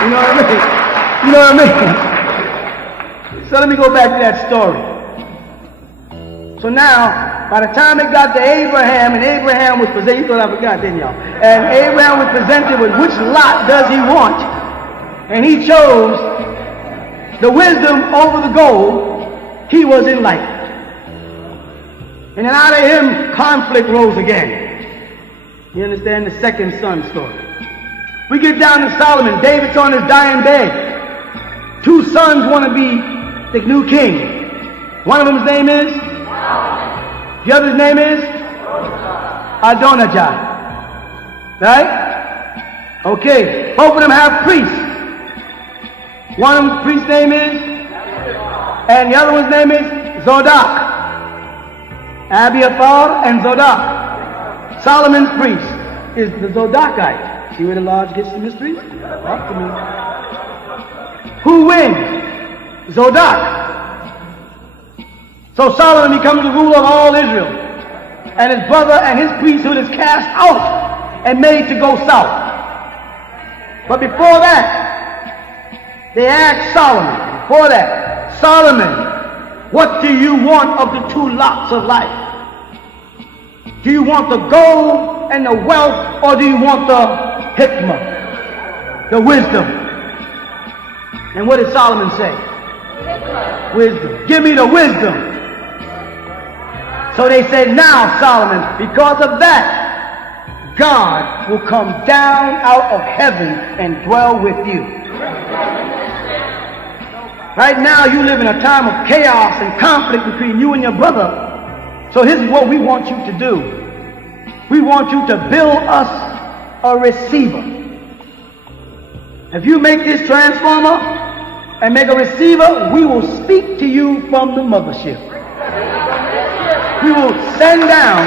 You know what I mean? You know what I mean? So let me go back to that story. So now, by the time it got to Abraham, and Abraham was presented, you thought I forgot, didn't y'all? And Abraham was presented with which lot does he want? And he chose the wisdom over the gold. He was enlightened. And then out of him, conflict rose again. You understand the second son story. We get down to Solomon. David's on his dying bed. Two sons want to be the new king. One of them's name is? The other's name is? Adonijah. Right? Okay. Both of them have priests. One of them's priest's name is? And the other one's name is? Zodok. Abiathar and Zodok. Solomon's priest is the Zodokite. See where the Lord gets the mysteries? Talk to me. Who wins? Zodok. So Solomon becomes the ruler of all Israel. And his brother and his priesthood is cast out and made to go south. But before that, they asked Solomon, before that, Solomon, what do you want of the two lots of life? Do you want the gold and the wealth, or do you want the hikmah, the wisdom? And what did Solomon say? Wisdom. Give me the wisdom. So they said, now Solomon, because of that, God will come down out of heaven and dwell with you. Right now you live in a time of chaos and conflict between you and your brother. So this is what we want you to do. We want you to build us a receiver. If you make this transformer and make a receiver, we will speak to you from the mothership. We will send down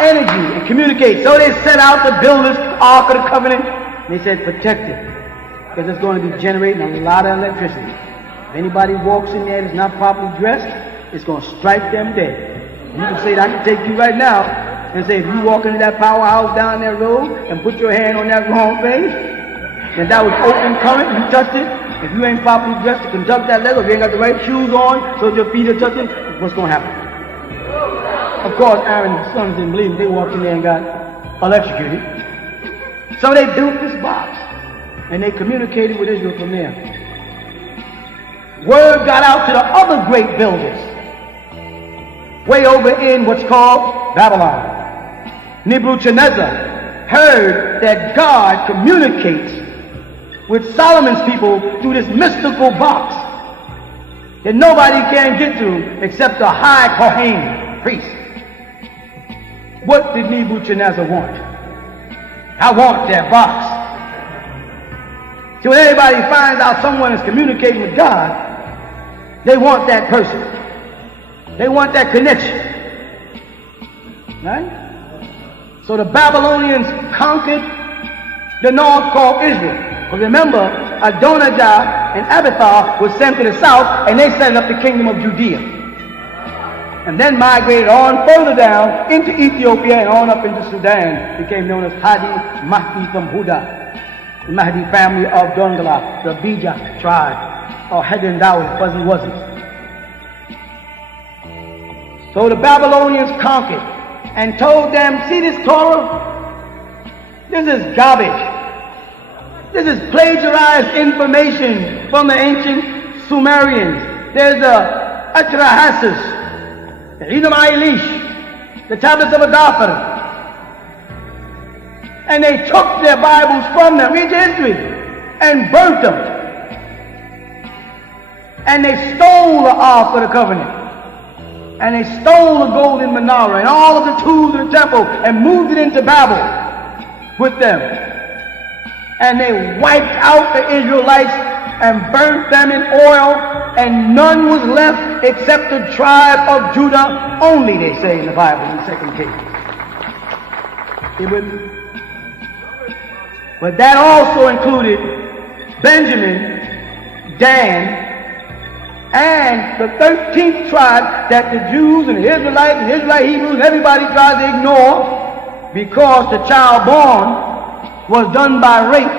energy and communicate. So they set out to build this Ark of the Covenant. They said protect it, because it's going to be generating a lot of electricity. If anybody walks in there that's not properly dressed, it's going to strike them dead. You can say, I can take you right now and say, if you walk into that powerhouse down that road and put your hand on that wrong thing, and that was open current, you touched it, if you ain't properly dressed to conduct that leg, or if you ain't got the right shoes on so your feet are touching, what's going to happen? Of course, Aaron's sons didn't believe it. They walked in there and got electrocuted. So they built this box, and they communicated with Israel from there. Word got out to the other great builders, way over in what's called Babylon. Nebuchadnezzar heard that God communicates with Solomon's people through this mystical box that nobody can get to except the high Kohen priest. What did Nebuchadnezzar want? I want that box. So when everybody finds out someone is communicating with God, they want that person. They want that connection. Right? So the Babylonians conquered the north called Israel. Because remember, Adonijah and Abiathar was sent to the south, and they set up the kingdom of Judea. And then migrated on further down into Ethiopia and on up into Sudan. Became known as Hadi Mahdi from Huda, the Mahdi family of Dongala, the Bija tribe, or Hedin Dawi, Fuzzy Wuzzy. So the Babylonians conquered and told them, see this Torah? This is garbage. This is plagiarized information from the ancient Sumerians. There's the Atrahasis, the Edom Eilish, the tablets of Adapher. And they took their Bibles from them, read your history, and burnt them. And they stole the Ark of the Covenant. And they stole the golden menorah and all of the tools of the temple and moved it into Babel with them. And they wiped out the Israelites and burnt them in oil, and none was left except the tribe of Judah only, they say in the Bible in 2 Kings. You with me? But that also included Benjamin, Dan, and the 13th tribe that the Jews and the Israelites and the Israelite Hebrews and everybody tried to ignore, because the child born was done by rape.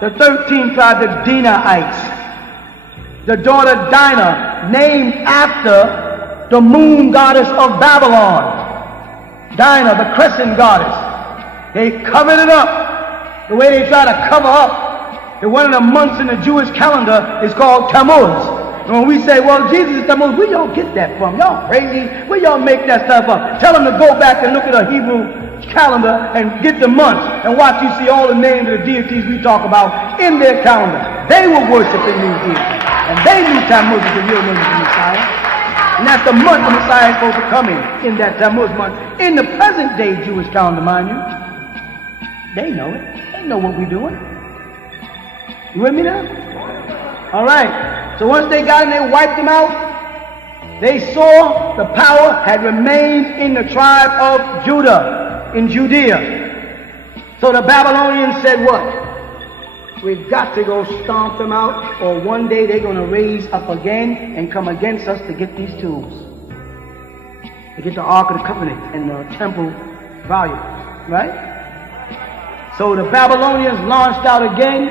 The 13th tribe, the Dinaites. The daughter Dinah, named after the moon goddess of Babylon. Dinah, the crescent goddess. They covered it up the way they try to cover up that one of the months in the Jewish calendar is called Tammuz. And when we say, well, Jesus is Tammuz, where y'all get that from? Y'all crazy? Where y'all make that stuff up? Tell them to go back and look at a Hebrew calendar and get the months and watch you see all the names of the deities we talk about in their calendar. They were worshiping these deities. And they knew Tammuz was the real name of the Messiah. And that's the month the Messiah is supposed to come in that Tammuz month. In the present day Jewish calendar, mind you. They know it. They know what we're doing. You with me now? All right. So once they got in, they wiped them out. They saw the power had remained in the tribe of Judah, in Judea. So the Babylonians said what? We've got to go stomp them out, or one day they're going to raise up again and come against us to get these tools. To get the Ark of the Covenant and the temple volume. Right? So the Babylonians launched out again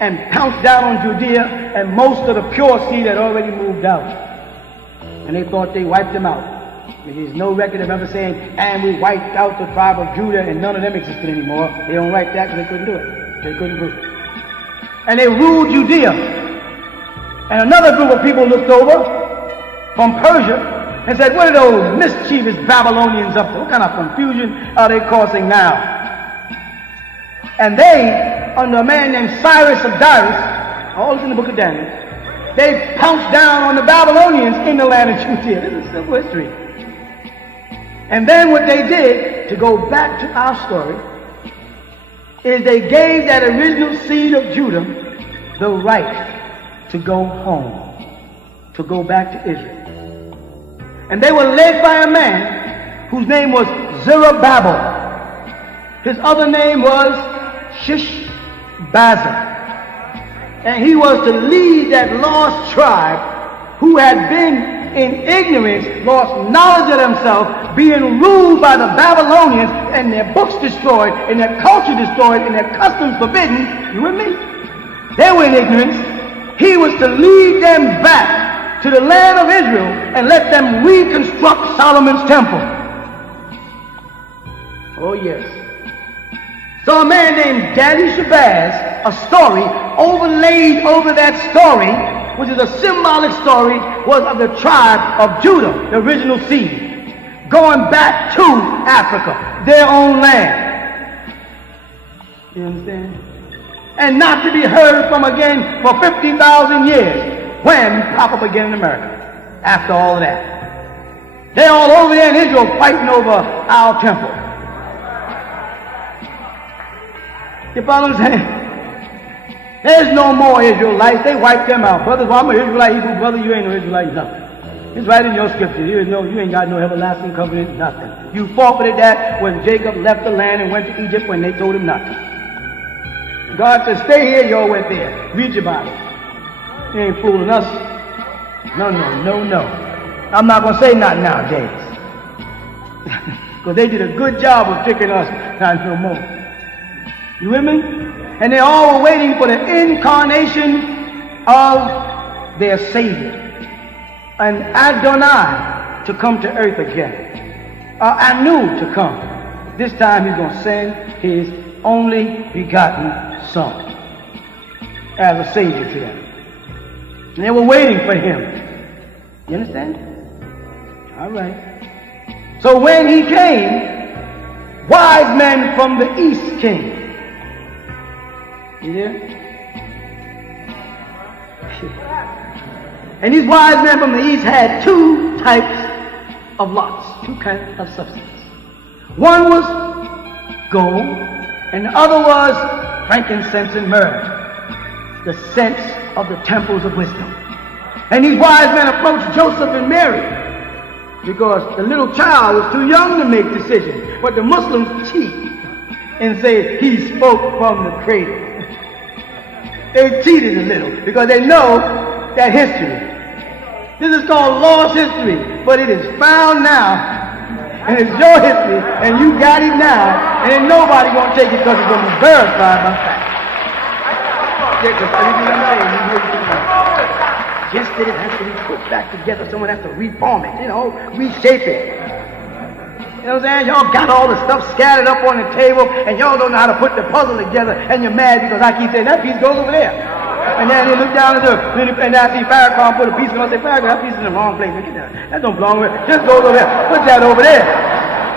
and pounced down on Judea, and most of the pure seed had already moved out. And they thought they wiped them out. There's no record of ever saying, and we wiped out the tribe of Judah, and none of them existed anymore. They don't write that because they couldn't do it. They couldn't prove it. And they ruled Judea. And another group of people looked over from Persia and said, what are those mischievous Babylonians up to? What kind of confusion are they causing now? And they, under a man named Cyrus of Darius, all this in the book of Daniel, they pounced down on the Babylonians in the land of Judea. This is simple history. And then what they did, to go back to our story, is they gave that original seed of Judah the right to go home, to go back to Israel. And they were led by a man whose name was Zerubbabel. His other name was Shishbazzar. And he was to lead that lost tribe who had been in ignorance, lost knowledge of themselves, being ruled by the Babylonians, and their books destroyed, and their culture destroyed, and their customs forbidden. You with me? They were in ignorance. He was to lead them back to the land of Israel and let them reconstruct Solomon's temple. Oh yes. So a man named Daddy Shabazz, a story overlaid over that story, which is a symbolic story, was of the tribe of Judah, the original seed, going back to Africa, their own land. You understand? And not to be heard from again for 50,000 years, when pop up again in America, after all of that. They're all over there in Israel fighting over our temple. You follow what I'm saying? There's no more Israelites. They wiped them out. Brothers, well, I'm an Israelite, Hebrew brother. You ain't no Israelite, nothing. It's right in your scripture. You ain't got no everlasting covenant, nothing. You forfeited that when Jacob left the land and went to Egypt when they told him not to. God said, stay here, you all went there. Read your Bible. You ain't fooling us. No. I'm not going to say not nowadays. Because they did a good job of tricking us. Not no more. You with me? And they all were waiting for the incarnation of their Savior. And Adonai to come to earth again. Anu to come. This time he's going to send his only begotten Son as a Savior to them. And they were waiting for him. You understand? All right. So when he came, wise men from the east came. You there? And these wise men from the east had two types of lots, two kinds of substance. One was gold, and the other was frankincense and myrrh, the scents of the temples of wisdom. And these wise men approached Joseph and Mary because the little child was too young to make decisions. But the Muslims cheat and say he spoke from the cradle. They cheated a little because they know that history. This is called lost history, but it is found now, and it's your history, and you got it now, and ain't nobody gonna take it because it's gonna be verified by fact. there, because you know what I'm saying? You know what I'm saying? Just that it has to be put back together. Someone has to reform it, reshape it. You know what I'm saying? Y'all got all the stuff scattered up on the table, and y'all don't know how to put the puzzle together, and you're mad because I keep saying that piece goes over there. And then they look down and I see Farrakhan put a piece, and I say, Farrakhan, that piece is in the wrong place. Look at that. That don't belong with it. Just goes over there. Put that over there.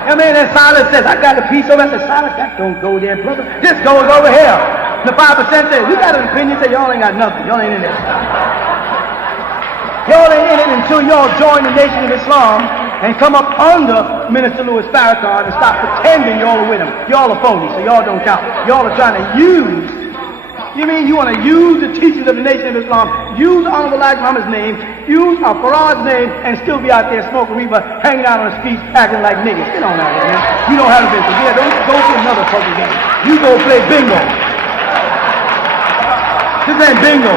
I mean, then Silas says, I got a piece over there. I said, Silas, that don't go there, brother. This goes over here. The 5% says, we got an opinion, say, y'all ain't got nothing. Y'all ain't in it. Y'all ain't in it until y'all join the Nation of Islam and come up under Minister Louis Farrakhan and stop pretending y'all are with him. Y'all are phony, so y'all don't count. Y'all are trying to use, you mean you want to use the teachings of the Nation of Islam, use Honorable Elijah Muhammad's name, use Farad's name, and still be out there smoking reefer, hanging out on the streets, acting like niggas. Get on out here, man. You don't have a business. Yeah, don't go to another puzzle game. You go play bingo. This ain't bingo.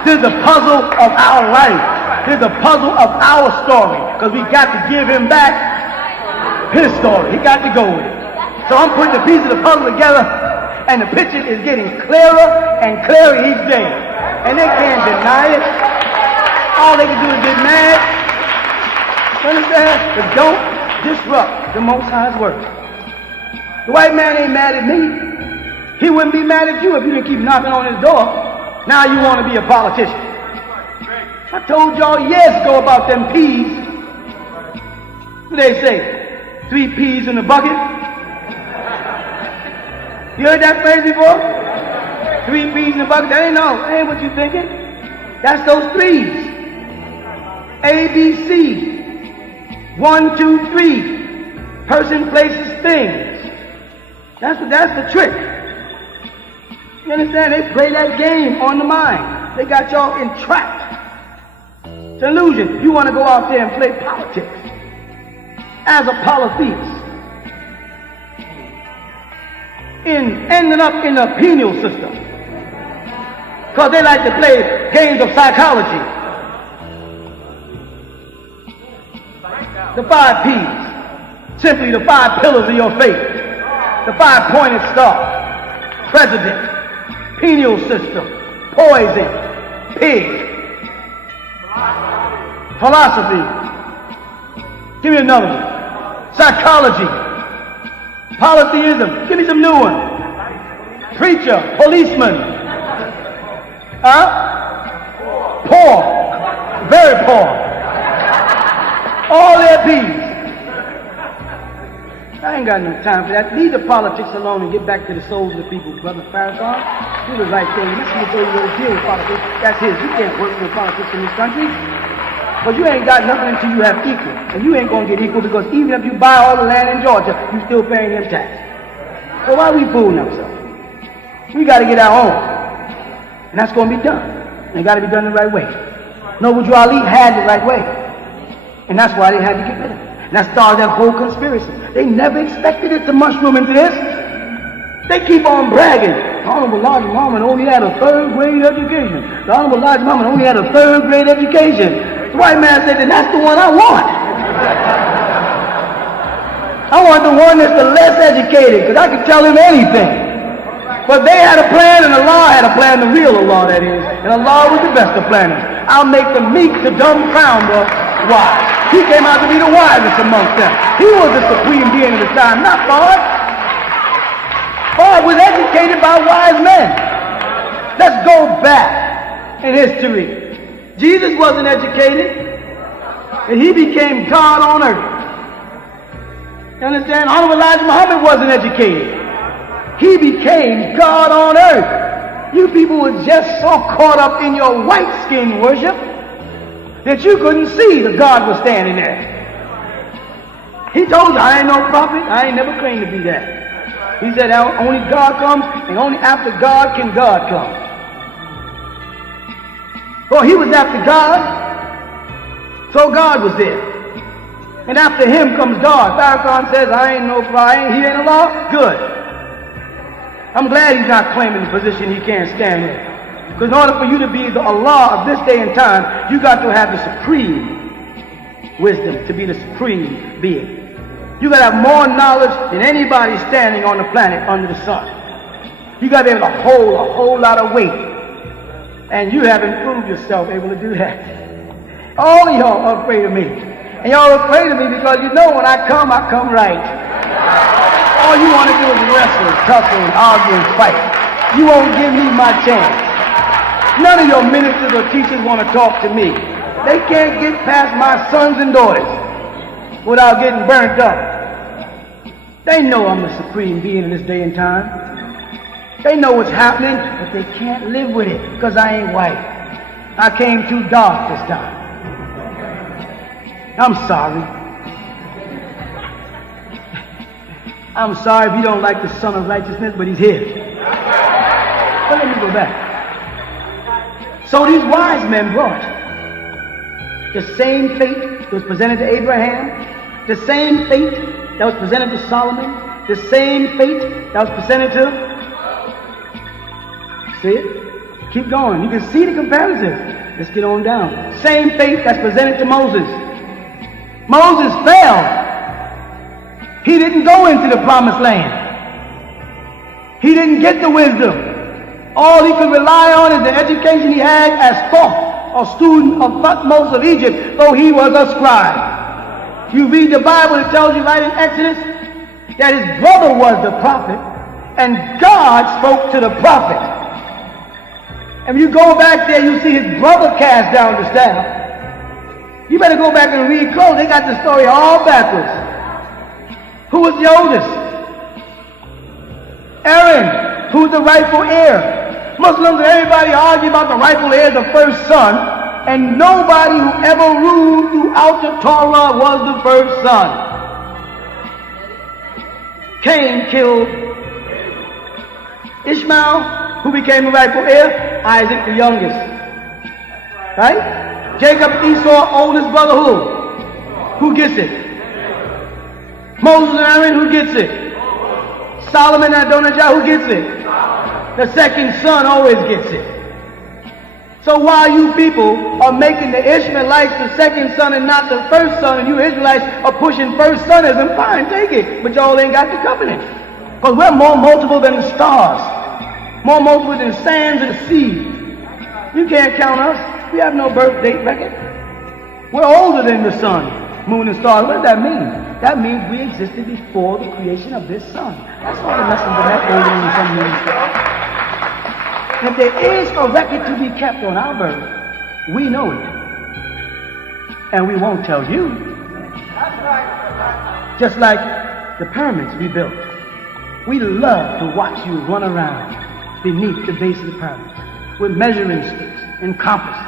This is the puzzle of our life. This is the puzzle of our story. Because we got to give him back his story. He got to go with it. So I'm putting the pieces of the puzzle together, and the picture is getting clearer and clearer each day. And they can't deny it. All they can do is get mad. You understand? But don't disrupt the Most High's work. The white man ain't mad at me. He wouldn't be mad at you if you didn't keep knocking on his door. Now you want to be a politician. I told y'all years ago about them peas. What they say? 3 peas in a bucket. You heard that phrase before? 3 peas in a bucket. That ain't what you thinking. That's those 3s. A, B, C. 1, 2, 3. Person, places, things. That's the trick. You understand? They play that game on the mind. They got y'all entrapped. It's an illusion. You want to go out there and play politics as a polytheist, ending up in the penal system, because they like to play games of psychology. The 5 P's, simply the 5 pillars of your faith, the 5 pointed star, president, penal system, poison, pig, philosophy. Give me another one. Psychology, polytheism. Give me some new one. Preacher, policeman. Poor, very poor. All their P's. I ain't got no time for that. Leave the politics alone and get back to the souls of the people, Brother Farrakhan. Do the right thing. This is what you're going to deal with politics. That's his. You can't work with politics in this country. But you ain't got nothing until you have equal. And you ain't going to get equal because even if you buy all the land in Georgia, you still paying them taxes. So why are we fooling ourselves? We got to get our own. And that's going to be done. And it got to be done the right way. Noble Ali had the right way. And that's why they had to get rid of it. And that started that whole conspiracy. They never expected it to mushroom into this. They keep on bragging. The Honorable Elijah Muhammad only had a 3rd grade education. The Honorable Elijah Muhammad only had a 3rd grade education. The white man said, then that's the one I want. I want the one that's the less educated, because I can tell him anything. But they had a plan, and Allah had a plan, the real Allah that is. And Allah was the best of planners. I'll make the meek to dumbfounder wise. He came out to be the wisest amongst them. He was the supreme being of his time, not God. God was educated by wise men. Let's go back in history. Jesus wasn't educated, and he became God on earth. You understand? Honorable Elijah Muhammad wasn't educated. He became God on earth. You people were just so caught up in your white skin worship that you couldn't see the God was standing there. He told you, I ain't no prophet. I ain't never claimed to be that. He said, only God comes, and only after God can God come. Well, he was after God, so God was there. And after him comes God. Farrakhan says, I ain't no prophet. He ain't a law. Good. I'm glad he's not claiming the position he can't stand in. Because in order for you to be the Allah of this day and time, you got to have the supreme wisdom to be the supreme being. You got to have more knowledge than anybody standing on the planet under the sun. You got to be able to hold a whole lot of weight. And you haven't proved yourself able to do that. All of y'all are afraid of me. And y'all are afraid of me because you know when I come right. All you want to do is wrestle, tussle, and argue and fight. You won't give me my chance. None of your ministers or teachers want to talk to me. They can't get past my sons and daughters without getting burnt up. They know I'm the supreme being in this day and time. They know what's happening, but they can't live with it because I ain't white. I came too dark this time. I'm sorry. I'm sorry if you don't like the Son of Righteousness, but he's here. But let me go back. So these wise men brought the same fate that was presented to Abraham, the same fate that was presented to Solomon, the same fate that was presented to... See it? Keep going. You can see the comparisons. Let's get on down. Same fate that's presented to Moses. Moses failed. He didn't go into the promised land. He didn't get the wisdom. All he could rely on is the education he had as Thoth, a student of Thutmose of Egypt, though he was a scribe. You read the Bible, it tells you right in Exodus that his brother was the prophet, and God spoke to the prophet. And when you go back there, you see his brother cast down the staff. You better go back and read close. They got the story all backwards. Who was the oldest? Aaron, who's the rightful heir. Muslims and everybody argue about the rightful heir, the first son, and nobody who ever ruled throughout the Torah was the first son. Cain killed Ishmael. Who became the rightful heir? Isaac, the youngest. Right? Jacob, Esau, oldest brother, who? Who gets it? Moses and Aaron, who gets it? Solomon and Adonijah, who gets it? The second son always gets it. So while you people are making the Ishmaelites the second son and not the first son, and you Israelites are pushing first sonism, fine, take it. But y'all ain't got the covenant. Because we're more multiple than the stars. More multiple than the sands of the sea. You can't count us. We have no birth date record. We're older than the sun, moon, and stars. What does that mean? That means we existed before the creation of this sun. That's all the messenger that older than the sun, moon, and stars. If there is a record to be kept on our birth, we know it. And we won't tell you. Just like the pyramids we built. We love to watch you run around beneath the base of the pyramids with measuring sticks and compasses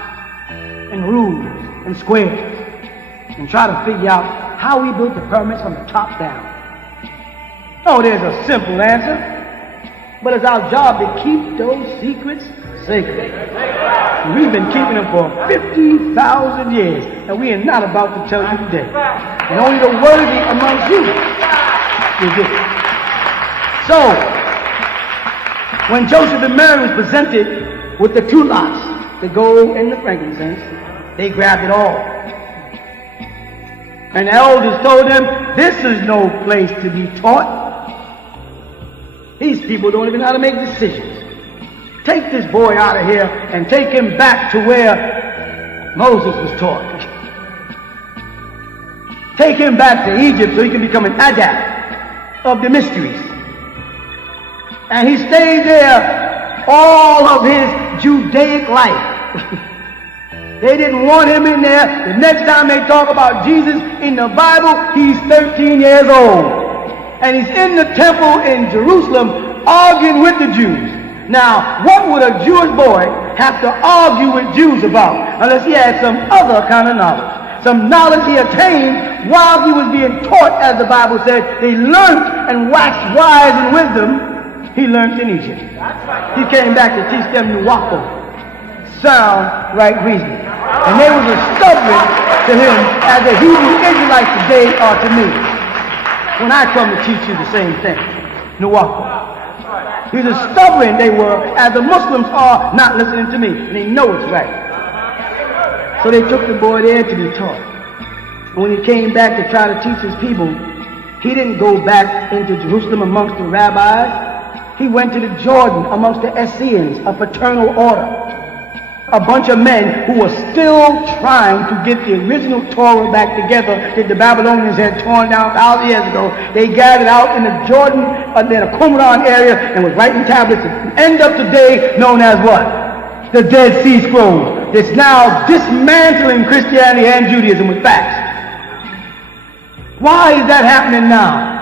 and rulers and squares and try to figure out how we built the pyramids from the top down. Oh, there's a simple answer, but it's our job to keep those secrets sacred. We've been keeping them for 50,000 years, and we are not about to tell you today. And only the worthy amongst you will get it. So, when Joseph and Mary was presented with the two lots, the gold and the frankincense, they grabbed it all. And the elders told them, this is no place to be taught. These people don't even know how to make decisions. Take this boy out of here and take him back to where Moses was taught. Take him back to Egypt so he can become an adept of the mysteries. And he stayed there all of his Judaic life. They didn't want him in there. The next time they talk about Jesus in the Bible, he's 13 years old. And he's in the temple in Jerusalem arguing with the Jews. Now, what would a Jewish boy have to argue with Jews about unless he had some other kind of knowledge? Some knowledge he attained while he was being taught, as the Bible said. They learned and waxed wise in wisdom. He learned in Egypt. He came back to teach them Nuwapo, sound right reasoning. And they were as stubborn to him as the Hebrew Israelites today are to me. When I come to teach you the same thing, Nuwapo. He's as stubborn they were as the Muslims are not listening to me. And they know it's right. So they took the boy there to be taught. And when he came back to try to teach his people, he didn't go back into Jerusalem amongst the rabbis. He went to the Jordan amongst the Essenes, a fraternal order. A bunch of men who were still trying to get the original Torah back together that the Babylonians had torn down 1,000 years ago. They gathered out in the Jordan, in the Qumran area, and was writing tablets that end up today known as what? The Dead Sea Scrolls. It's now dismantling Christianity and Judaism with facts. Why is that happening now?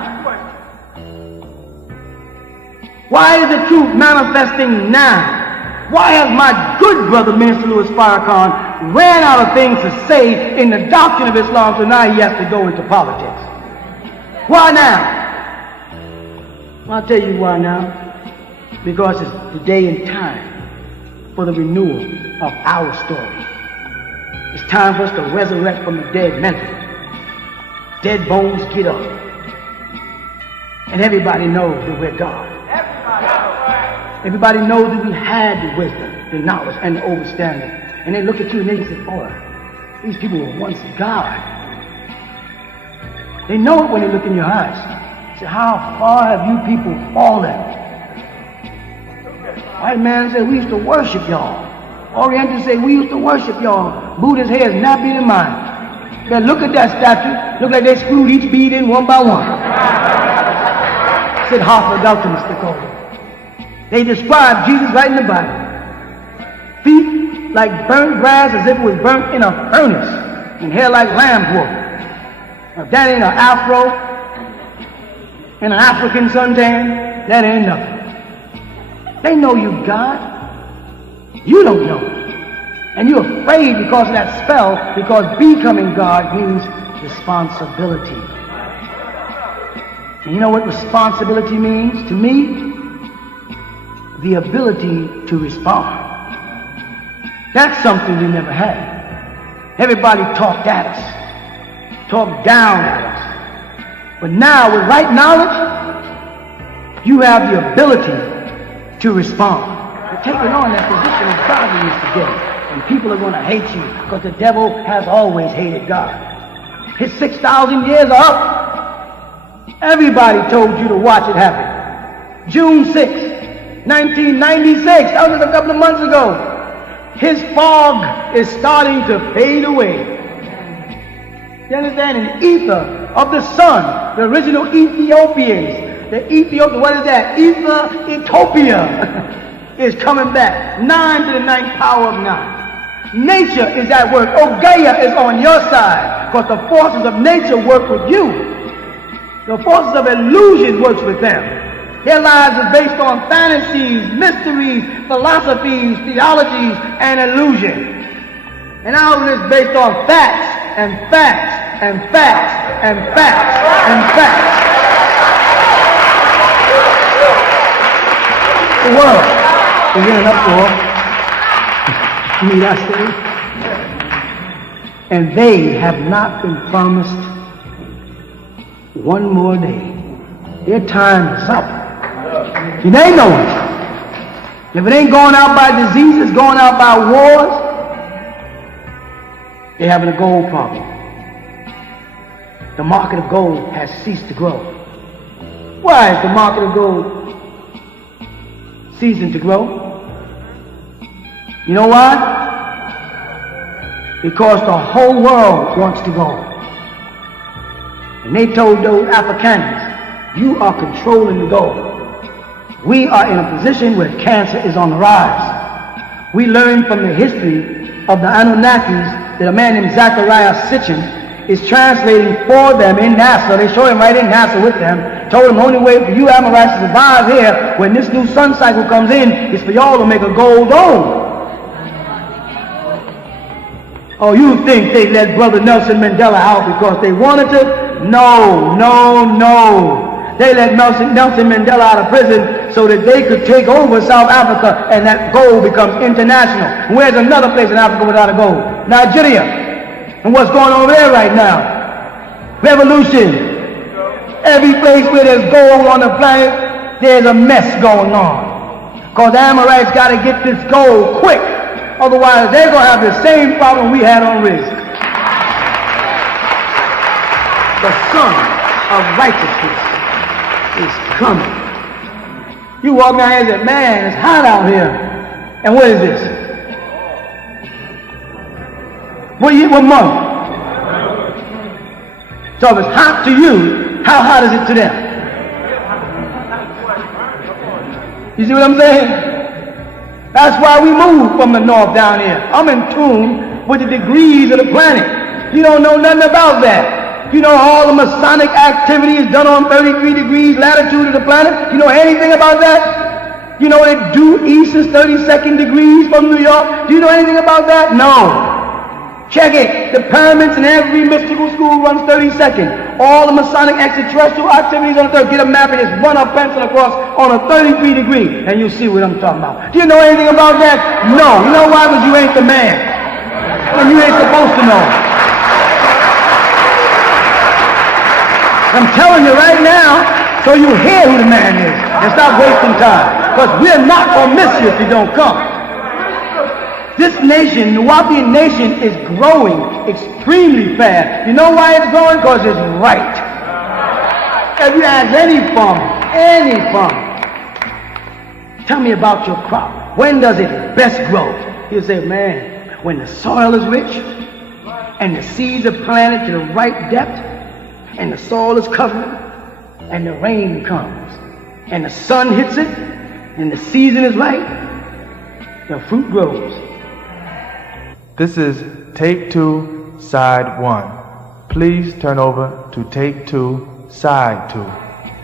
Why is the truth manifesting now? Why has my good brother, Minister Louis Farrakhan, ran out of things to say in the doctrine of Islam, so now he has to go into politics? Why now? I'll tell you why now. Because it's the day and time for the renewal of our story. It's time for us to resurrect from the dead mentally. Dead bones get up. And everybody knows that we're God. Everybody knows that we had the wisdom, the knowledge, and the understanding. And they look at you and they say, boy, these people were once God. They know it when they look in your eyes. Say, how far have you people fallen? White man said, we used to worship y'all. Orientals say, we used to worship y'all. Buddha's hair is nappy than mine. But look at that statue. Look like they screwed each bead in one by one. Said Hartford Doctrine, stick over. They describe Jesus right in the Bible. Feet like burnt grass as if it was burnt in a furnace, and hair like lamb's wool. Now if that ain't an afro and an African suntan, that ain't nothing. They know you God. You don't know. And you're afraid because of that spell, because becoming God means responsibility. And you know what responsibility means to me? The ability to respond. That's something we never had. Everybody talked at us, talked down at us. But now, with right knowledge, you have the ability to respond. You're taking on that position of godliness today. And people are going to hate you because the devil has always hated God. His 6,000 years are up. Everybody told you to watch it happen. June 6th. 1996, that was a couple of months ago. His fog is starting to fade away. You understand? An ether of the sun, the original Ethiopians, what is that? Ethiopia is coming back. 9 to the 9th power of 9. Nature is at work. Gaia is on your side because the forces of nature work with you. The forces of illusion works with them. Their lives are based on fantasies, mysteries, philosophies, theologies, and illusion. And ours is based on facts and facts and facts and facts and facts. The world is in an uproar. Need I say? And they have not been promised one more day. Their time is up. And they know it. If it ain't going out by diseases, going out by wars, they're having a gold problem. The market of gold has ceased to grow. Why is the market of gold ceasing to grow? You know why? Because the whole world wants to go. And they told those Afrikaners, you are controlling the gold. We are in a position where cancer is on the rise. We learned from the history of the Anunnakis that a man named Zachariah Sitchin is translating for them in NASA. They show him right in NASA with them. Told him the only way for you Amorites to survive here when this new sun cycle comes in is for y'all to make a gold dome. Oh, you think they let Brother Nelson Mandela out because they wanted to? No, no, no. They let Nelson Mandela out of prison so that they could take over South Africa and that gold becomes international. Where's another place in Africa without a gold? Nigeria. And what's going on over there right now? Revolution. Every place where there's gold on the planet, there's a mess going on. Because the Amorites got to get this gold quick. Otherwise, they're going to have the same problem we had on risk. The sun of righteousness is coming. You walk down here and say, man, it's hot out here. And what is this? What month? So if it's hot to you, how hot is it to them? You see what I'm saying? That's why we move from the north down here. I'm in tune with the degrees of the planet. You don't know nothing about that. You know all the Masonic activity is done on 33 degrees latitude of the planet? You know anything about that? You know that due east is 32nd degrees from New York? Do you know anything about that? No. Check it. The pyramids in every mystical school runs 32nd. All the Masonic extraterrestrial activities on the third. Get a map and just run a pencil across on a 33 degree and you'll see what I'm talking about. Do you know anything about that? No. You know why? Because you ain't the man. And you ain't supposed to know. I'm telling you right now so you hear who the man is and stop wasting time. Because we're not going to miss you if you don't come. This nation, the Nuwapian nation, is growing extremely fast. You know why it's growing? Because it's right. If you ask any farmer, tell me about your crop. When does it best grow? He'll say, man, when the soil is rich and the seeds are planted to the right depth and the soil is covered and the rain comes and the sun hits it and the season is right, the fruit grows. This is Take 2, Side 1. Please turn over to Take 2, Side 2.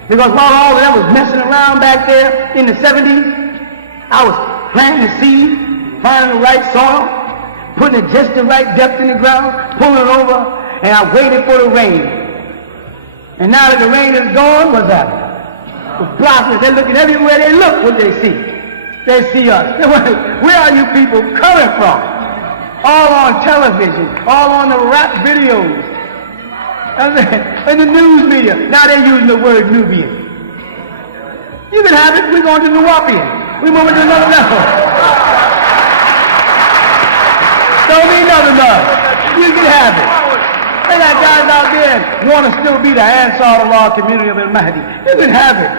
Because while all of that was messing around back there in the 70s, I was planting the seed, finding the right soil, putting it just the right depth in the ground, pulling it over, and I waited for the rain. And now that the rain is gone, what's happening? The blossoms, they're looking everywhere they look, what they see? They see us. Where are you people coming from? All on television, all on the rap videos, and the news media. Now they're using the word Nubian. You can have it. We're going to Nuwapian. We're moving to another level. Don't need another love. You can have it. They got guys out there who want to still be the Ansar Allah community of Al-Mahdi. You can have it.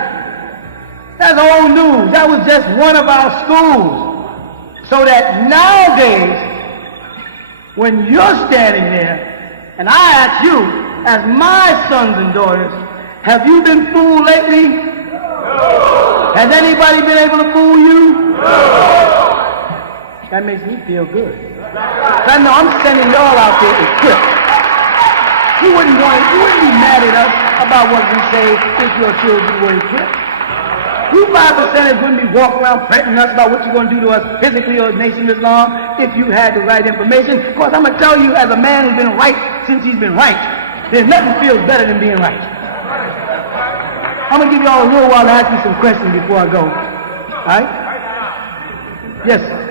That's old news. That was just one of our schools. So that nowadays, when you're standing there, and I ask you, as my sons and daughters, have you been fooled lately? No. Has anybody been able to fool you? No. That makes me feel good. I know I'm sending y'all out there equipped. You wouldn't be mad at us about what we say if your children were equipped. You 5%ers wouldn't be walking around threatening us about what you're going to do to us physically or Nation of Islam if you had the right information. Of course, I'm going to tell you, as a man who's been right since he's been right, there's nothing feels better than being right. I'm going to give you all a little while to ask me some questions before I go. All right? Yes, sir.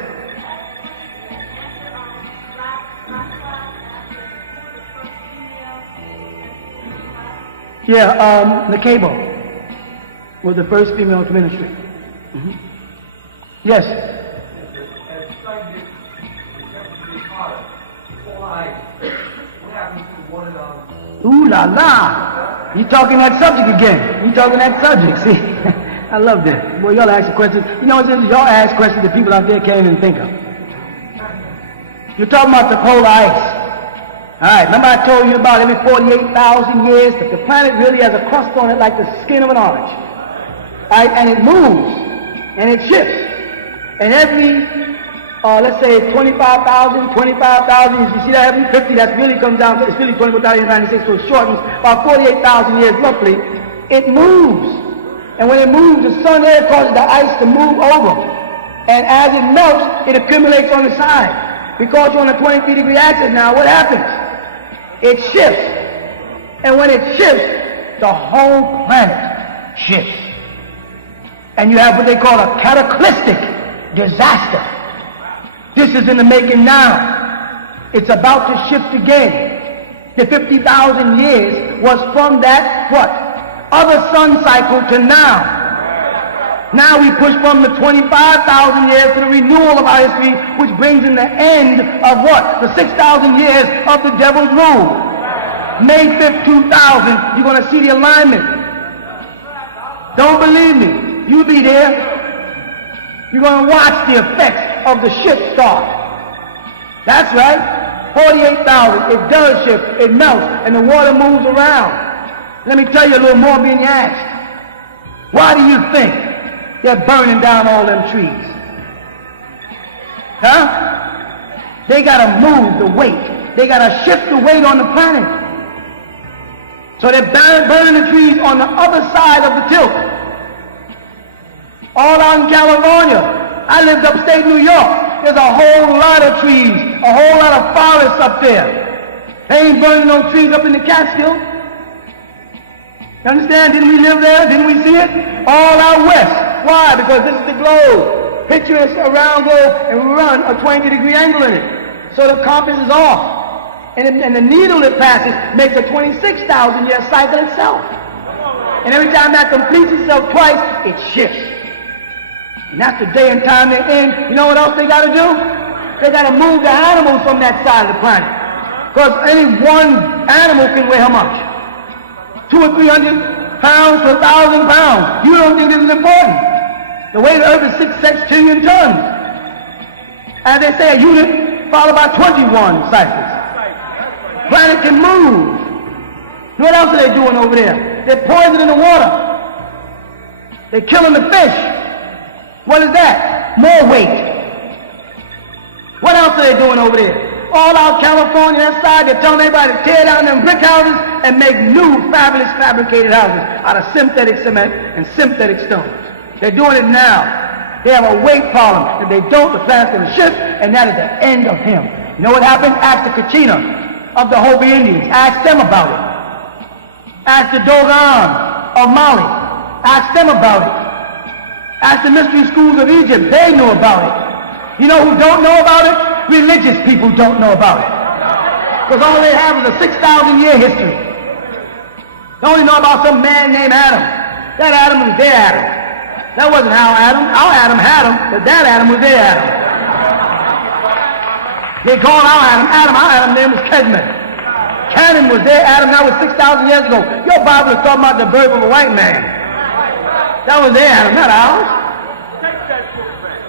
Yeah, Nakabo was the first female to ministry. Mm-hmm. Yes. Ooh la la! You talking that subject again? You talking that subject? See, I love that. Boy, y'all ask questions. You know what it is? Y'all ask questions that people out there can't even think of. You're talking about the polar ice. All right. Remember I told you about every 48,000 years that the planet really has a crust on it like the skin of an orange. Right, and it moves, and it shifts, and every, let's say 25,000, you see that every 50, that really comes down to, it's really 24,096, so it shortens, about 48,000 years roughly, it moves, and when it moves, the sun air causes the ice to move over, and as it melts, it accumulates on the side. Because you're on a 23-degree axis now, what happens? It shifts, and when it shifts, the whole planet shifts. And you have what they call a cataclysmic disaster. This is in the making now. It's about to shift again. The 50,000 years was from that, what? Other sun cycle to now. Now we push from the 25,000 years to the renewal of our history, which brings in the end of what? The 6,000 years of the devil's rule. May 5th, 2000, you're going to see the alignment. Don't believe me. You'll be there. You're going to watch the effects of the ship start. That's right. 48,000. It does shift. It melts. And the water moves around. Let me tell you a little more being asked. Why do you think they're burning down all them trees? Huh? They got to move the weight. They got to shift the weight on the planet. So they're burning the trees on the other side of the tilt. All out in California. I lived upstate New York. There's a whole lot of trees, a whole lot of forests up there. They ain't burning no trees up in the Catskills. You understand? Didn't we live there? Didn't we see it? All out west. Why? Because this is the globe. Picture us a round globe and run a 20-degree angle in it. So the compass is off. And the needle it passes makes a 26,000-year cycle itself. And every time that completes itself twice, it shifts. And that's the day and time they're in. You know what else they got to do? They got to move the animals from that side of the planet. Because any one animal can weigh how much? 200 or 300 pounds to 1,000 pounds. You don't think this is important? The weight of the earth is 6 sextillion tons. As they say, a unit followed by 21 cycles. Planet can move. What else are they doing over there? They're poisoning the water. They're killing the fish. What is that? More weight. What else are they doing over there? All out California, that side, they're telling everybody to tear down them brick houses and make new fabulous fabricated houses out of synthetic cement and synthetic stones. They're doing it now. They have a weight problem. If they don't, the planet's going to shift, and that is the end of him. You know what happened? Ask the Kachina of the Hopi Indians. Ask them about it. Ask the Dogon of Mali. Ask them about it. Ask the mystery schools of Egypt. They know about it. You know who don't know about it? Religious people don't know about it. Because all they have is a 6,000-year history. They only know about some man named Adam. That Adam was their Adam. That wasn't our Adam. Our Adam had him, but that Adam was their Adam. They called our Adam name was Kedman. Canaan was their Adam. That was 6,000 years ago. Your Bible is talking about the birth of a white man. That was their Adam, not ours.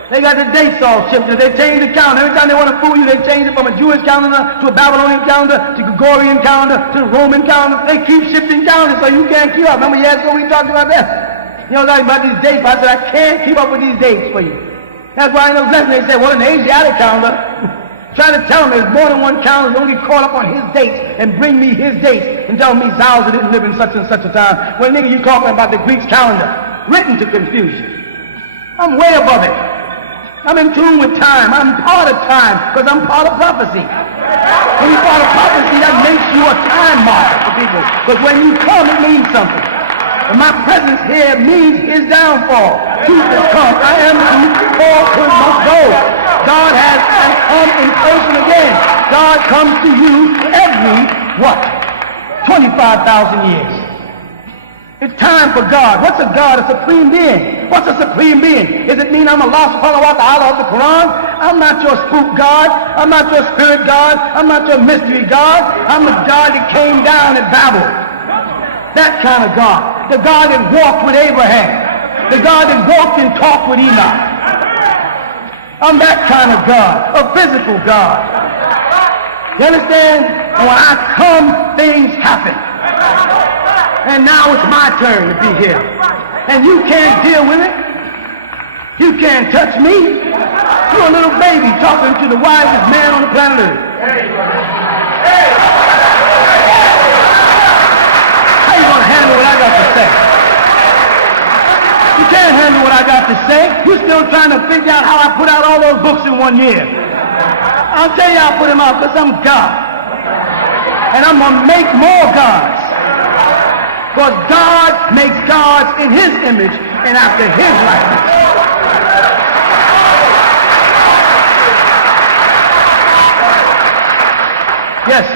They got the dates all shifted. They changed the calendar. Every time they want to fool you, they change it from a Jewish calendar to a Babylonian calendar to Gregorian calendar to the Roman calendar. They keep shifting calendars so you can't keep up. Remember years ago we talked about that? You know, talking about these dates. I said, I can't keep up with these dates for you. That's why in those lessons they said, well, in the Asiatic calendar, try to tell them there's more than one calendar. Don't get caught up on his dates and bring me his dates and tell me Zauser didn't live in such and such a time. Well, nigga, you talking about the Greek's calendar, written to confusion. I'm way above it. I'm in tune with time. I'm part of time because I'm part of prophecy. When you're part of prophecy, that makes you a time marker for people. Because when you come, it means something. And my presence here means his downfall. Truth has come. I am truth. All truth must go. God has come in person again. God comes to you every, 25,000 years. It's time for God. What's a God? A supreme being. What's a supreme being? Does it mean I'm Allah subhanahu wa ta'ala of the Quran? I'm not your spook God. I'm not your spirit God. I'm not your mystery God. I'm the God that came down at Babel. That kind of God. The God that walked with Abraham. The God that walked and talked with Enoch. I'm that kind of God. A physical God. You understand? And when I come, things happen. And now it's my turn to be here. And you can't deal with it. You can't touch me. You're a little baby talking to the wisest man on the planet Earth. How you going to handle what I got to say? You can't handle what I got to say. You're still trying to figure out how I put out all those books in 1 year. I'll tell you how I put them out because I'm God. And I'm going to make more gods. Because God makes gods in his image and after his likeness. Yes.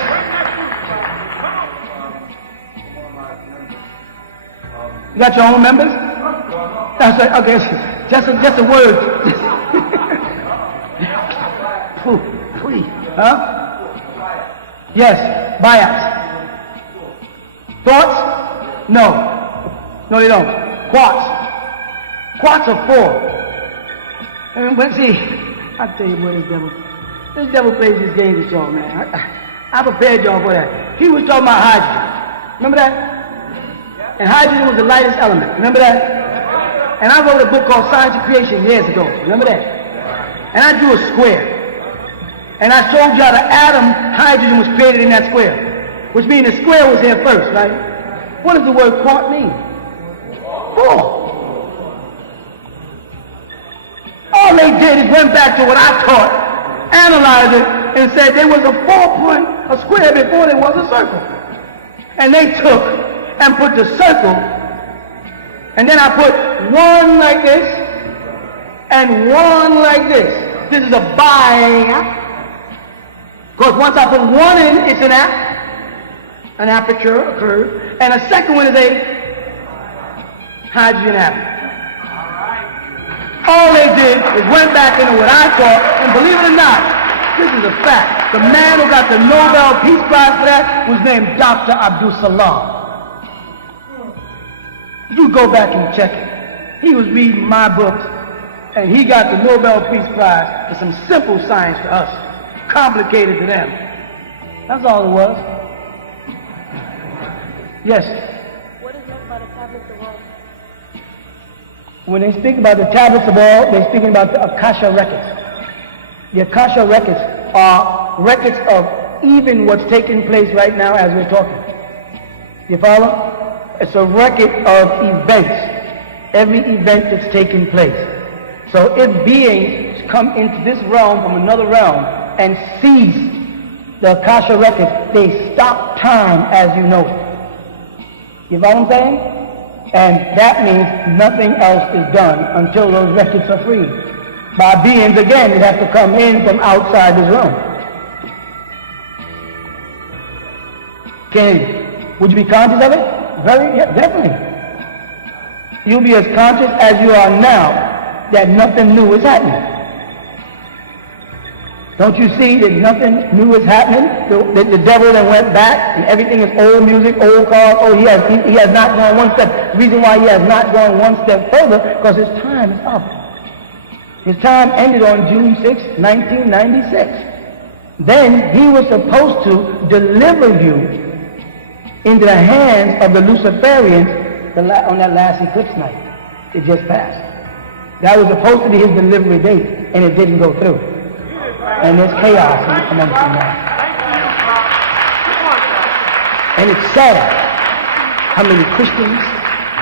You got your own members? That's right. Okay, just a word. Huh? Yes, bias. Thoughts? No. No, they don't. Quartz. Quarts of 4. But see, I tell you what, this devil plays this game with y'all, man. I prepared y'all for that. He was talking about hydrogen. Remember that? And hydrogen was the lightest element. Remember that? And I wrote a book called Science of Creation years ago. Remember that? And I drew a square. And I showed you how the atom hydrogen was created in that square. Which means the square was here first, right? What does the word quart mean? 4. All they did is went back to what I taught, analyzed it, and said there was a 4-point, a square before there was a circle. And they took and put the circle, and then I put one like this, and one like this. This is a bi. Because once I put one in, it's an aperture, a curve, and a second one is a hydrogen atom. All they did is went back into what I taught, and believe it or not, this is a fact. The man who got the Nobel Peace Prize for that was named Dr. Abdul Salam. You go back and check it. He was reading my books, and he got the Nobel Peace Prize for some simple science to us, complicated to them. That's all it was. Yes? What is meant by the tablets of old? When they speak about the tablets of old, they're speaking about the Akasha records. The Akasha records are records of even what's taking place right now as we're talking. You follow? It's a record of events. Every event that's taking place. So if beings come into this realm from another realm and seize the Akasha records, they stop time as you know it. You follow what I'm saying? And that means nothing else is done until those records are freed. By beings, again, that have to come in from outside this realm. Would you be conscious of it? Yeah, definitely. You'll be as conscious as you are now that nothing new is happening. Don't you see that nothing new is happening? The devil then went back and everything is old music, old cars. Oh, he has not gone one step. The reason why he has not gone one step further, because his time is up. His time ended on June 6, 1996. Then he was supposed to deliver you into the hands of the Luciferians on that last eclipse night. It just passed. That was supposed to be his delivery date, and it didn't go through. And there's chaos amongst them now. And it's sad how many Christians,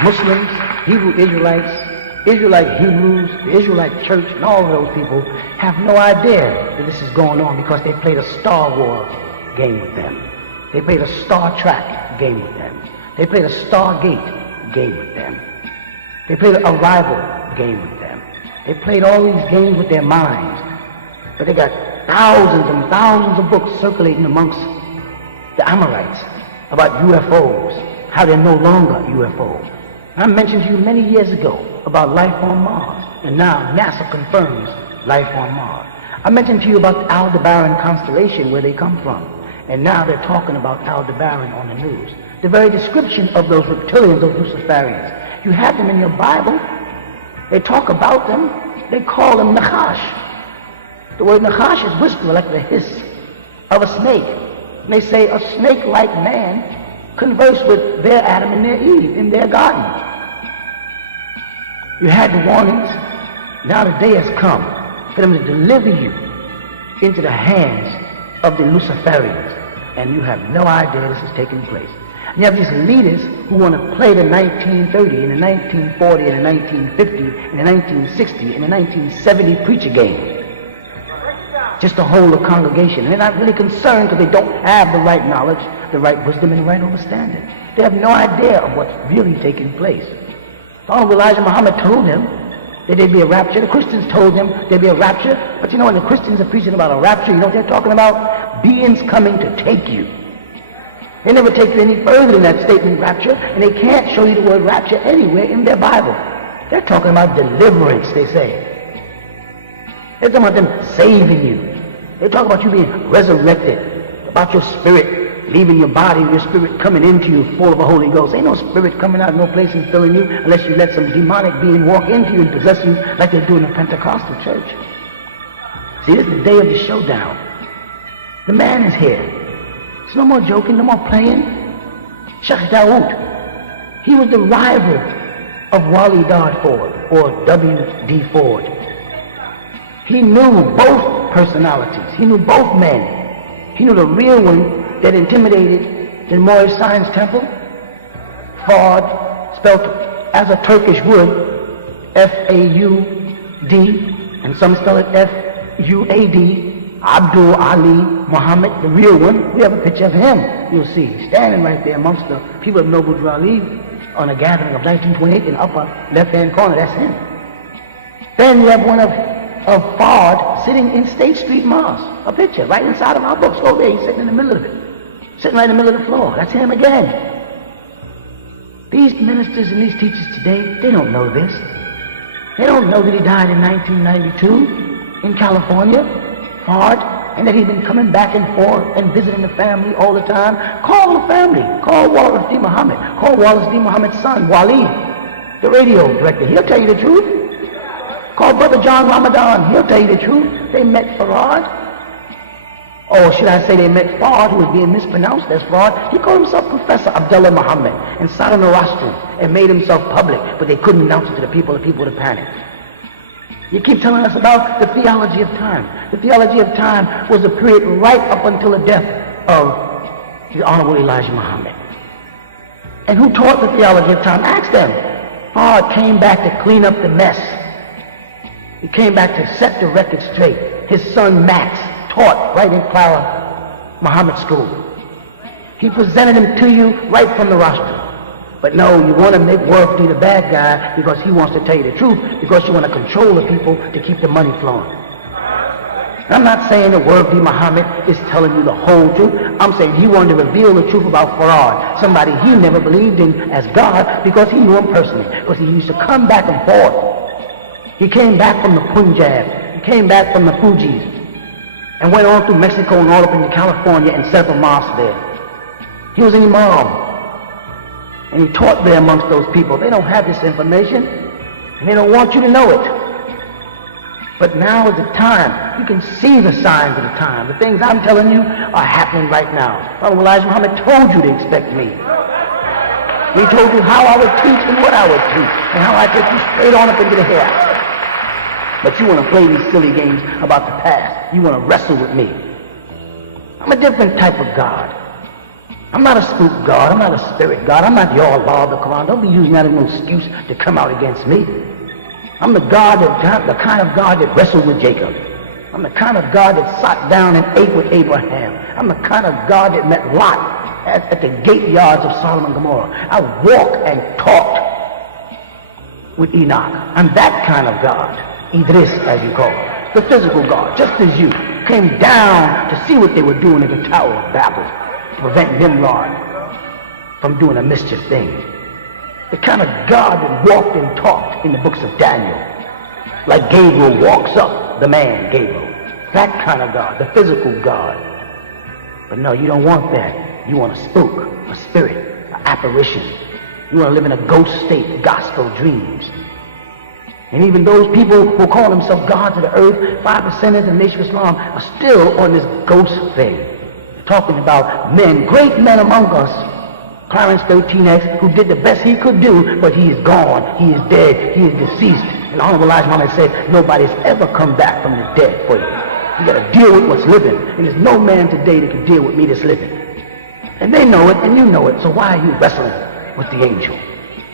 Muslims, Hebrew Israelites, Israelite Hebrews, the Israelite church, and all of those people have no idea that this is going on because they played a Star Wars game with them. They played a Star Trek game with them. They played a Stargate game with them. They played a Arrival game with them. They played all these games with their minds. But they got thousands and thousands of books circulating amongst the Amorites about UFOs, how they're no longer UFOs. I mentioned to you many years ago about life on Mars, and now NASA confirms life on Mars. I mentioned to you about the Aldebaran constellation, where they come from, and now they're talking about Aldebaran on the news. The very description of those reptilians, those Luciferians, you have them in your Bible. They talk about them. They call them Nachash. The word Nachash is whisper, like the hiss of a snake. And they say a snake-like man conversed with their Adam and their Eve in their garden. You had the warnings. Now the day has come for them to deliver you into the hands of the Luciferians. And you have no idea this is taking place. And you have these leaders who want to play the 1930 and the 1940 and the 1950 and the 1960 and the 1970 preacher game. Just to hold a congregation. And they're not really concerned because they don't have the right knowledge, the right wisdom, and the right understanding. They have no idea of what's really taking place. The Honorable Elijah Muhammad told them that there'd be a rapture. The Christians told them there'd be a rapture. But you know, when the Christians are preaching about a rapture, you know what they're talking about? Beings coming to take you. They never take you any further than that statement, rapture, and they can't show you the word rapture anywhere in their Bible. They're talking about deliverance, they say. They're talking about them saving you. They talk about you being resurrected, about your spirit leaving your body, your spirit coming into you full of the Holy Ghost. Ain't no spirit coming out of no place and filling you unless you let some demonic being walk into you and possess you like they do in the Pentecostal church. See, this is the day of the showdown. The man is here. It's no more joking, no more playing. Sheikh Dawood, he was the rival of Wally Dard Ford or W.D. Ford. He knew both personalities. He knew both men. He knew the real one that intimidated the Moorish Science Temple. Ford, spelled as a Turkish would, F-A-U-D, and some spell it F-U-A-D. Abdul Ali Muhammad, the real one. We have a picture of him. You'll see, he's standing right there amongst the people of Noble Drew Ali on a gathering of 1928 in the upper left-hand corner. That's him. Then you have one of Fard sitting in State Street Mosque. A picture right inside of our books. Over there, he's sitting in the middle of it. Sitting right in the middle of the floor. That's him again. These ministers and these teachers today, they don't know this. They don't know that he died in 1992 in California, Fard, and that he's been coming back and forth and visiting the family all the time. Call the family. Call Wallace D. Muhammad. Call Wallace D. Muhammad's son, Wali, the radio director. He'll tell you the truth. Call Brother John Ramadan. He'll tell you the truth. They met Farad. Or should I say they met Fard, who was being mispronounced as Fard. He called himself Professor Abdullah Muhammad and sat on the rostrum and made himself public, but they couldn't announce it to the people would have panicked. You keep telling us about the theology of time. The theology of time was a period right up until the death of the Honorable Elijah Muhammad. And who taught the theology of time? Ask them. Fard came back to clean up the mess. He came back to set the record straight. His son Max taught right in Clara Muhammad School. He presented him to you right from the rostrum. But no, you want to make Worthy the bad guy because he wants to tell you the truth, because you want to control the people to keep the money flowing. I'm not saying that Worthy Muhammad is telling you the whole truth. I'm saying he wanted to reveal the truth about Farad, somebody he never believed in as God, because he knew him personally, because he used to come back and forth. He came back from the Punjab. He came back from the Fujis and went on through Mexico and all up into California and set up a mosque there. He was an imam, and he taught there amongst those people. They don't have this information, and they don't want you to know it. But now is the time. You can see the signs of the time. The things I'm telling you are happening right now. Honorable Elijah Muhammad told you to expect me. He told you how I would teach and what I would teach, and how I take you straight on up into the hereafter. But you want to play these silly games about the past. You want to wrestle with me. I'm a different type of God. I'm not a spook God. I'm not a spirit God. I'm not your law of the Quran. Don't be using that as an excuse to come out against me. I'm the God the kind of God that wrestled with Jacob. I'm the kind of God that sat down and ate with Abraham. I'm the kind of God that met Lot at the gate yards of Sodom and Gomorrah. I walked and talked with Enoch. I'm that kind of God. Idris, as you call it, the physical God, just as you came down to see what they were doing at the Tower of Babel to prevent Nimrod from doing a mischief thing. The kind of God that walked and talked in the books of Daniel, like Gabriel walks up, the man Gabriel. That kind of God, the physical God. But no, you don't want that. You want a spook, a spirit, an apparition. You want to live in a ghost state, gospel dreams. And even those people who call themselves gods of the earth, 5% of the Nation of Islam, are still on this ghost thing. They're talking about men, great men among us, Clarence 13X, who did the best he could do, but he is gone, he is dead, he is deceased. And Honorable Elijah Muhammad said, nobody's ever come back from the dead for you. You got to deal with what's living. And there's no man today that can deal with me that's living. And they know it, and you know it, so why are you wrestling with the angel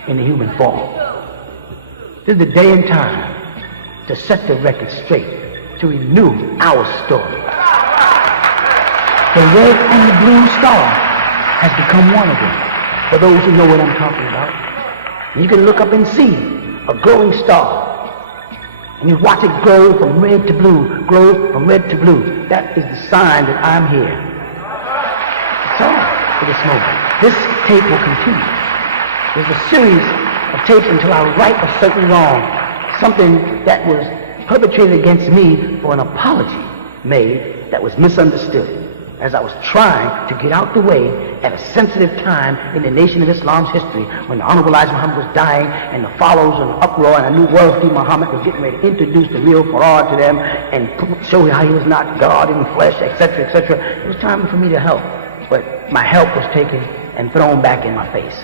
in the human form? This is the day and time to set the record straight, to renew our story. The red and the blue star has become one of them, for those who know what I'm talking about. And you can look up and see a glowing star, and you watch it grow from red to blue, grow from red to blue. That is the sign that I'm here. That's all for this moment. This tape will continue. There's a series of tapes until I right a certain wrong, something that was perpetrated against me for an apology made that was misunderstood. as I was trying to get out the way at a sensitive time in the Nation of Islam's history, when the Honorable Elijah Muhammad was dying and the followers were in uproar, and I knew World Muhammad was getting ready to introduce the real Quran to them and show how he was not God in flesh, etc., etc. It was time for me to help, but my help was taken and thrown back in my face.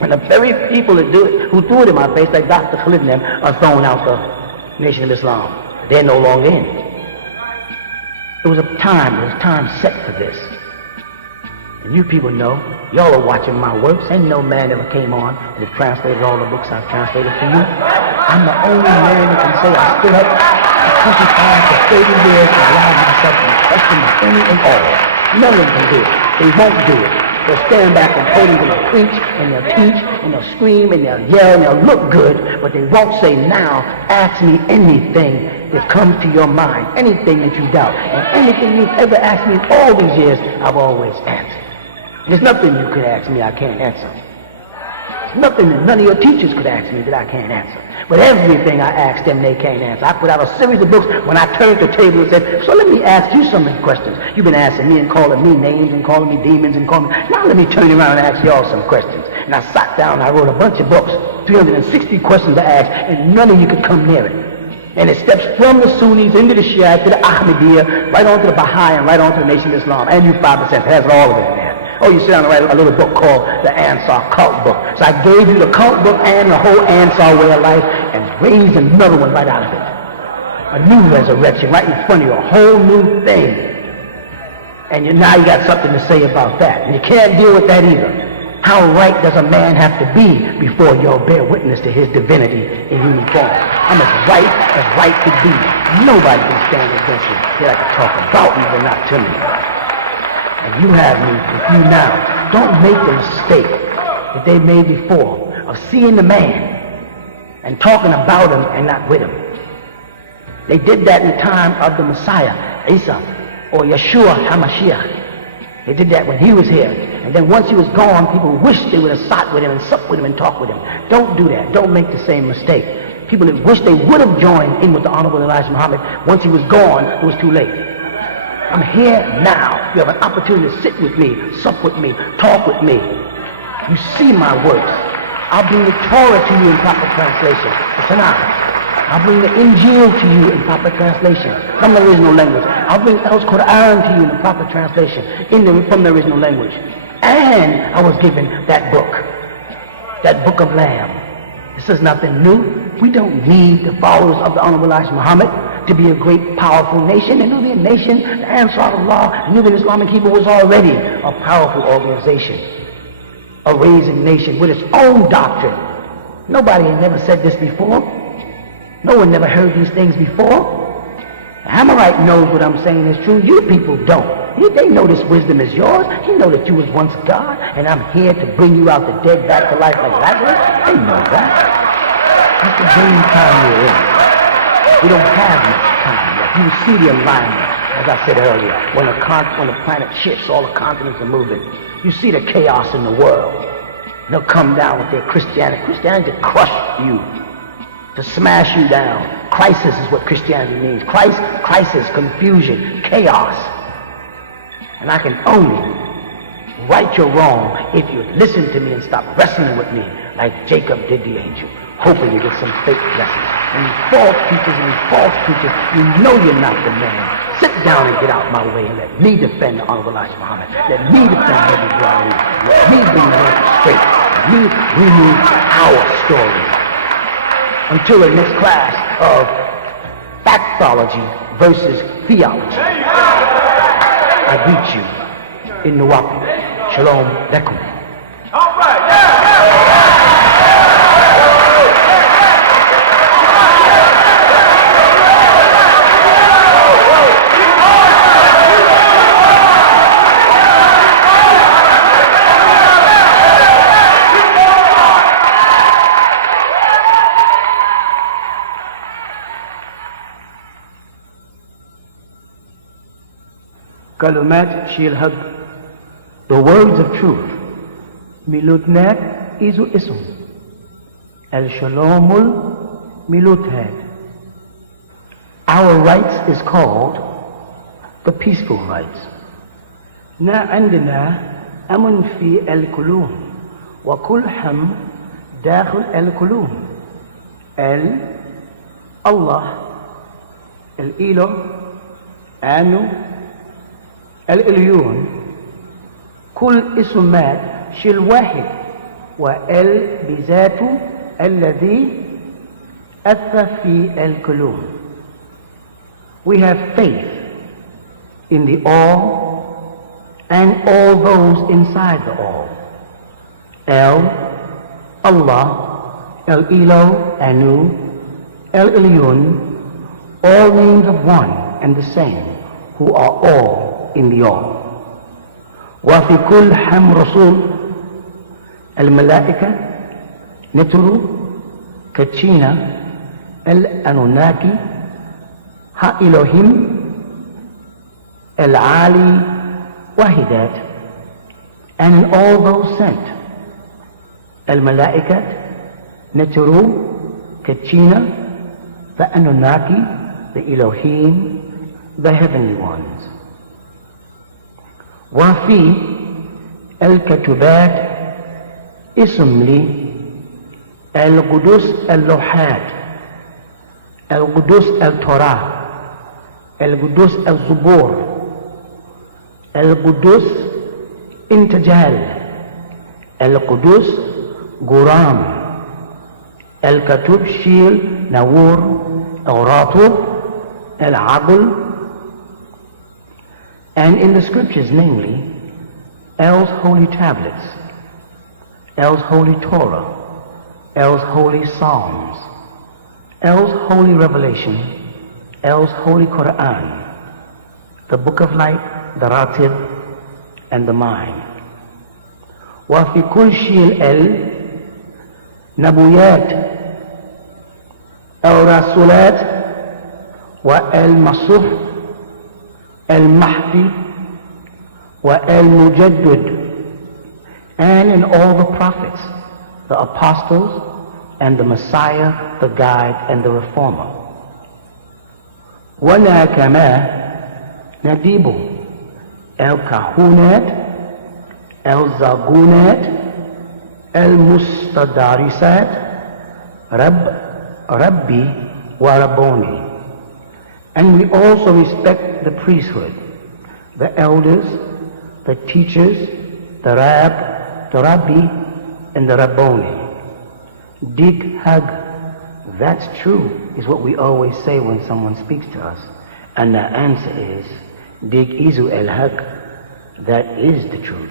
And the very people that who threw it in my face, like Dr. Khalid and them, are thrown out the Nation of Islam. They're no longer in. It was time set for this. And you people know, y'all are watching my works. Ain't no man ever came on and has translated all the books I've translated for you. I'm the only man that can say I stood up for 25 to 30 years and allowed myself to be questioned by any and all. None of them can do it. They won't do it. They'll stand back and podiums and they'll preach and they'll teach and they'll scream and they'll yell and they'll look good, but they won't say, now ask me anything that comes to your mind, anything that you doubt. And anything you've ever asked me in all these years, I've always answered. There's nothing you could ask me I can't answer. There's nothing that none of your teachers could ask me that I can't answer. But everything I ask them, they can't answer. I put out a series of books when I turned to the table and said, so let me ask you some of the questions. You've been asking me and calling me names and calling me demons and calling me. Now let me turn around and ask y'all some questions. And I sat down and I wrote a bunch of books, 360 questions to ask, and none of you could come near it. And it steps from the Sunnis into the Shia to the Ahmadiyya, right on to the Baha'i and right on to the Nation of Islam. And you 5% has all of it in there. Oh, you sit down and write a little book called the Ansar Cult Book. So I gave you the cult book and the whole Ansar way of life and raised another one right out of it. A new resurrection right in front of you, a whole new thing. And now you got something to say about that. And you can't deal with that either. How right does a man have to be before you'll bear witness to his divinity in human form? I'm as right could be. Nobody can stand against me. They like to talk about me, but not to me. And you have me with you now. Don't make the mistake that they made before of seeing the man and talking about him and not with him. They did that in the time of the Messiah, Isa, or Yeshua HaMashiach. They did that when he was here. And then once he was gone, people wished they would have sat with him and supped with him and talked with him. Don't do that. Don't make the same mistake. People that wish they would have joined in with the Honorable Elijah Muhammad, once he was gone, it was too late. I'm here now. You have an opportunity to sit with me, sup with me, talk with me. You see my works. I'll bring the Torah to you in proper translation, the Tanakh. I'll bring the Injil to you in proper translation from the original language. I'll bring El Quran to you in the proper translation from the original language. And I was given that book of Lamb. This is nothing new. We don't need the followers of the Honorable Elijah Muhammad to be a great, powerful nation. The Nubian nation, the Ansar Allah, the Nubian Islamic people was already a powerful organization, a raising nation with its own doctrine. Nobody had never said this before. No one never heard these things before. The Hammerite knows what I'm saying is true. You people don't. They know this wisdom is yours. He know that you was once God, and I'm here to bring you out the dead back to life like Lazarus. They know that. That's the game time we're in. We don't have much time yet. You see the alignment, as I said earlier. When the planet shifts, all the continents are moving. You see the chaos in the world. They'll come down with their Christianity. Christianity to crush you, to smash you down. Crisis is what Christianity means. Crisis, confusion, chaos. And I can only right your wrong if you listen to me and stop wrestling with me like Jacob did the angel, hoping you get some fake blessings. And you false preachers, you know you're not the man. Sit down and get out my way and let me defend the Honorable Elijah Muhammad. Let me defend Heavy Brownie. Let me bring the record straight. Let me renew our story. Until the next class of Factology versus Theology. I greet you in Nuwapi. Shalom Lekum. All right, yeah. Kalumat Shil Haq, the words of truth. Milutnet Izu Isum, El Shalomul Miluthed. Our rights is called the peaceful rights. عندنا أمن في القلوب وكل هم داخل القلوب. الله الإله أنو الإليون كل اسمات شل واحد وال بذاته الذي أثر في القلوب. We have faith in the all and all those inside the all. Allah, El-Elo, Anu, El-Elyon, all names of one and the same, who are all in the all. وفي كل حم رسول الملائكة نترو كتشينا الأنوناكي ها إلهيم العالي واحدات, and in all those sent الملائكة نترو كتشينا the Anunnaki, the Elohim, the heavenly ones. وفي الكتبات اسم لي القدس اللوحات, القدس التوراة, القدس الزبور, القدس انتجال, القدس قرام, الكتب شيل نور أوراتو العقل. And in the scriptures, namely, El's holy tablets, El's holy Torah, El's holy Psalms, El's holy revelation, El's holy Quran, the book of light, the Ratib, and the mind. وفي كل شيء نبويات الرسولات والمصحف المهدي والمجدد, and in all the prophets, the apostles, and the Messiah, the guide, and the reformer. ولا كما نديب الكهونات الزاغونات المستدارسات ربي وربوني. And we also respect the priesthood, the elders, the teachers, the rabbi, and the rabboni. Dig hug, that's true, is what we always say when someone speaks to us. And the answer is, dig izu el hug, that is the truth.